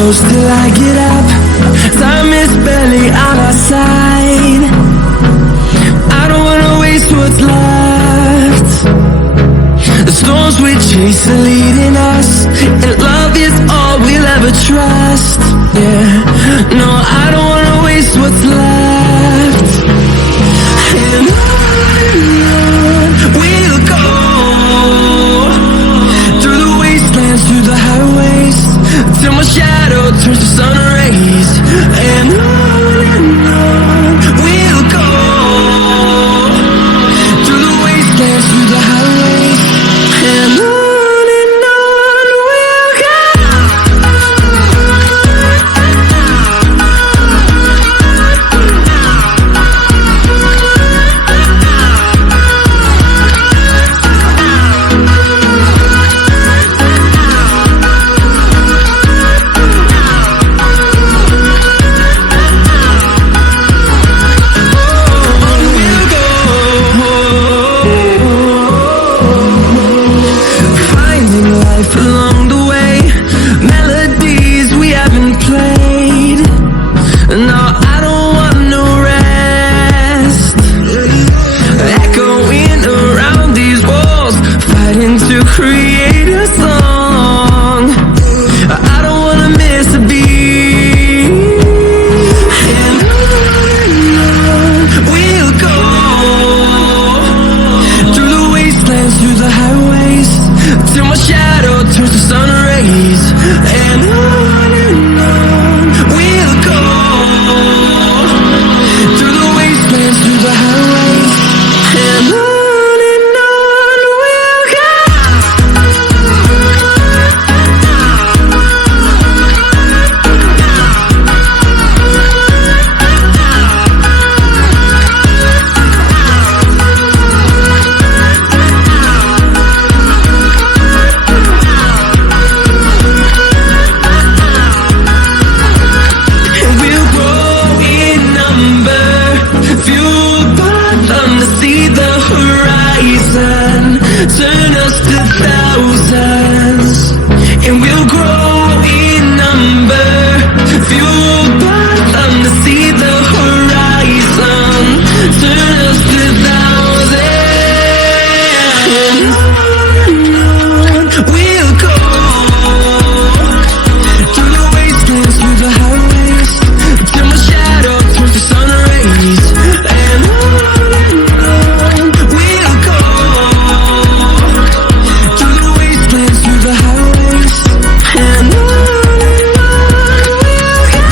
close till I get up. Time is barely on our side. I don't wanna waste what's left. The storms we chase are leading us, and love is all we'll ever trust. Yeah, no, I don't wanna waste what's left. And on we'll go, through the wastelands, through the highways, till my shadow turns to sun rays. And on we'll go, through the wastelands, through the highways, and on we'll go. Along the way, melodies we haven't played. No, I don't want no rest. Echoing around these walls, fighting to create a song. I don't wanna miss a beat. And on we'll go, through the wastelands, through the highways, till my shadow turns to sun rays. And on we'll go, through the wastelands, through the highways, and on we'll go. Turn us to thousands, and we'll grow in number, fueled by them to see the horizon. Turn us to thousands, and on we'll go, through the wastelands, through the highways, till my shadow turns to sun rays. And on we'll go, through the highways, and on we'll go.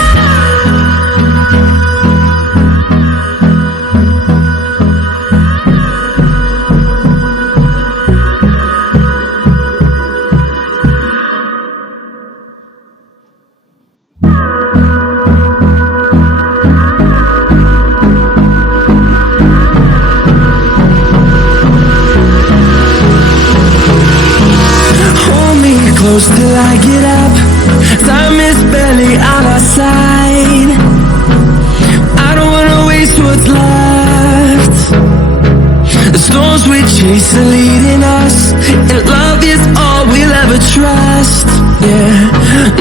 Close till I get up. Time is barely on our side. I don't wanna waste what's left. The storms we chase are leading us, and love is all we'll ever trust. Yeah,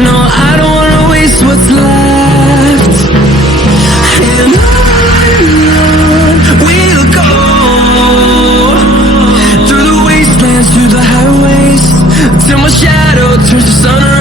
no, I don't wanna waste what's left. And on we'll go, through the wastelands, through the highways, till my shadow turns to sun.